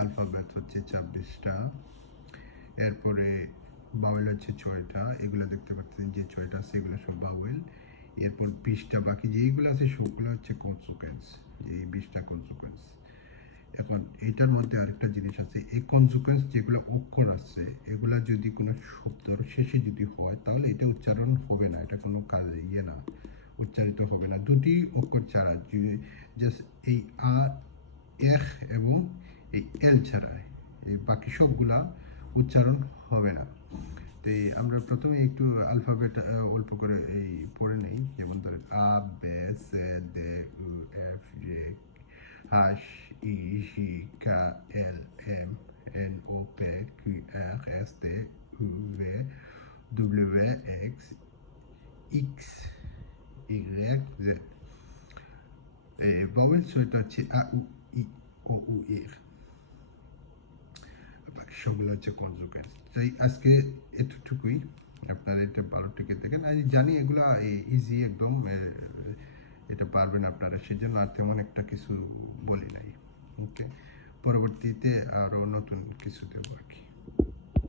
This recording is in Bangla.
অ্যালফাবেট হচ্ছে 26টা, এরপরে বাউল হচ্ছে 6টা, এগুলো দেখতে পাচ্ছেন যে 6টা আছে এগুলো সব বাউল। এরপর 20টা বাকি যেইগুলো আছে সবগুলো হচ্ছে কনসিকুয়েন্স, এই 20টা কনসিকুয়েন্স। এখন এইটার মধ্যে আরেকটা জিনিস আছে, এই কনসিকুয়েন্স যেগুলো অক্ষর আছে এগুলা যদি কোনো শব্দর শেষে যদি হয় তাহলে এটা উচ্চারণ হবে না, এটা কোনো কাজ না, উচ্চারিত হবে না দুটি অক্ষর ছাড়া। জাস্ট এই আ, এখ এবং এই এল ছাড়া এই বাকি সবগুলা উচ্চারণ হবে না। তো আমরা প্রথমে একটু আলফাবেট অল্প করে এই পড়ে নেই, যেমন ধরেন আ, বে, সে, দে, উ, এফ, জে, H, I, J, K, L, M, N, O, P, Q, R, S, T, U, V, W, X, X, Y, Z. Vowel সেটা হচ্ছে A, U, I, O, U, R। বাকি সবগুলো হচ্ছে কনসোনেন্ট। তাই আজকে এতটুকুই, আপনারা এটা ভালো টিকে দেখেন। আমি জানি এগুলো ইজি একদম, এটা পারবেন আপনারা, সেজন্য আর তেমন একটা কিছু বলি নাই। ওকে, পরবর্তীতে আরও নতুন কিছু দেবো আর কি।